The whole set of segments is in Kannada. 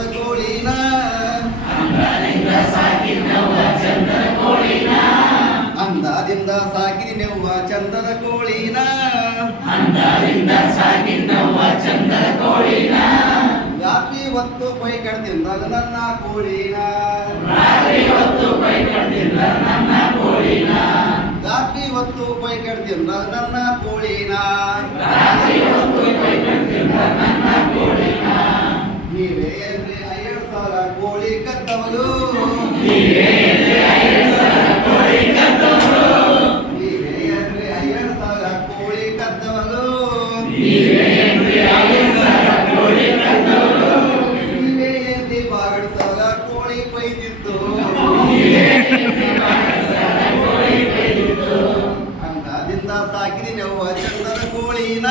ಚಂದದ ಕೋಳಿನ ಅಂದಾದಿಂದ ಸಾಕಿದಿನೆವ್ವ ಚಂದದ ಕೋಳಿನ ರಾತ್ರಿ ಹೊತ್ತು ಪೈ ಕಡ್ತಿಂದಾಗ ನನ್ನ ಕೋಳಿನ ರಾತ್ರಿ ಹೊತ್ತು ಪೈ ಕಡ್ತಿಂದಾಗ ನನ್ನ ಕೋಳಿನ ನೀವೇ ಏನ್ರಿ 5,000 ಕೋಳಿ ಕತ್ತವಲು ನೀವೇ ಏನ್ರಿ 5,000 ಕೋಳಿ ಕತ್ತವಲು ನೀವೇ ಏನ್ರಿ ಬಾಗಡ್ಸಾಗ ಕೋಳಿ ಪೈದಿತ್ತು ಅಂದಾದಿಂದ ಸಾಕಿದಿನೆವ್ವ ಚಂದದ ಕೋಳಿನ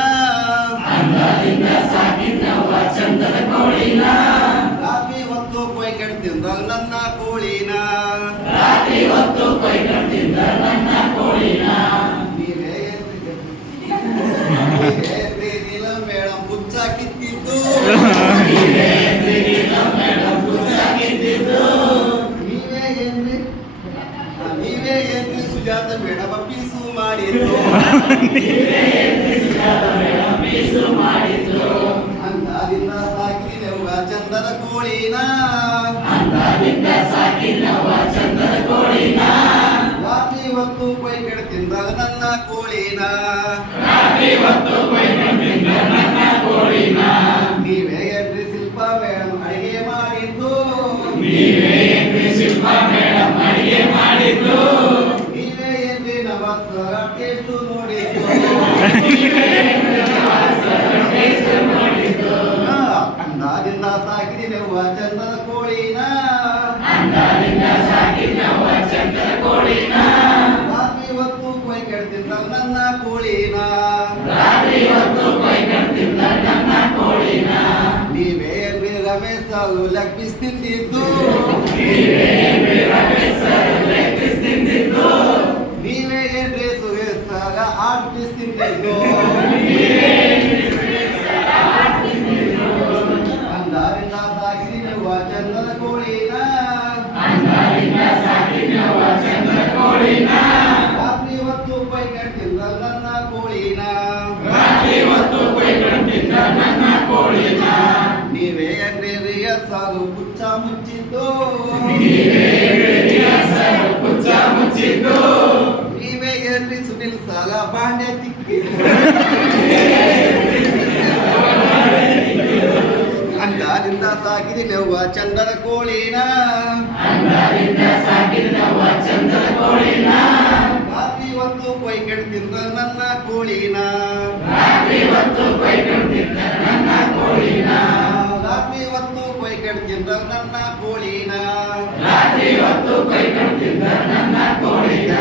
ರಾತ್ರಿ ಹೊತ್ತು ಕೊಯ್ ಕಡ್ತಿಂದಾಗ ನನ್ನ ಕೋಳಿನ ನೀವೇ ಏನ್ರಿ ನೀಲ ಮೇಳಂ ಪುಚ್ಚ ಕಿತ್ತಿದ್ದು ನೀವೇ ಏನ್ರಿ ಸುಜಾತ ಮೇಡಮ ಪೀಸು ಮಾಡಿದ್ದು ಅಂದಾದಿಂದ ಸಾಕಿದಿನೆವ್ವ ಚಂದದ ಕೋಳಿನ ರಾತ್ರಿ ಹೊತ್ತು ಪೈ ಕೆಡ್ತಿಂದಾಗ ನನ್ನ ಕೋಳಿನ ನೀವೇ ಏನ್ರಿ ಶಿಲ್ಪ ಮೇಡಮ್ ಅಡಿಗೆ ಮಾಡಿದ್ದು ನೀವೇ ಏನ್ರಿ ನವಸ್ವರ ಟೇಸ್ಟು ನೋಡಿದ್ದು ಅಂದಾದಿಂದ ಸಾಕಿದಿನೆವ್ವ ಚಂದದ ಕೋಳಿನ ರಾತ್ರಿ ಹೊತ್ತು ಕೊಯ್ ಕೆಡ್ತಿದ್ದಾಗ ನನ್ನ ಕೋಳಿನ ನೀವೇ ಏನ್ರಿ ರಮೇಶ್ ಲೆಗ್ ಪೀಸ್ ತಿಂದಿದ್ದು ನೀವೇ ಏನ್ರಿ ಸುರೇಶ್ ಆರ್ಟ್ ಪೀಸ್ ತಿಂದಿದ್ದು ಅಂದಾರಿಂದ ಸಾಕಿದಿನೆವ್ವ ಚಂದದ ಕೋಳಿನ ರಾತ್ರಿ ಹೊತ್ತು ಪೈ ಕಡ್ತಿದ್ದಾಗ ನನ್ನ ಕೋಳಿನ ನೀವೇ ಏನ್ರಿ ರಿಯಸ್ಸಾಗು ಪುಚ್ಚ ಮುಚ್ಚಿದ್ದು ನೀವೇ ಏನ್ರಿ ಸುನಿಲ್ ಸಾಗ ಬಾಂಡೆ ತಿಕ್ಕಿದ್ದು ಅಂದಾದಿಂದ ಸಾಕಿದಿನೆವ್ವ ಚಂದದ ಕೋಳಿನ ರಾತ್ರಿ ಹೊತ್ತು ಪೈ ಕೆಡ್ತಿದ್ದಾಗ ನನ್ನ ಕೋಳಿನ ರಾತ್ರಿ ಹೊತ್ತು ಪೈ ಕೆಡ್ತಿದ್ದಾಗ ನನ್ನ ಕೋಳಿನ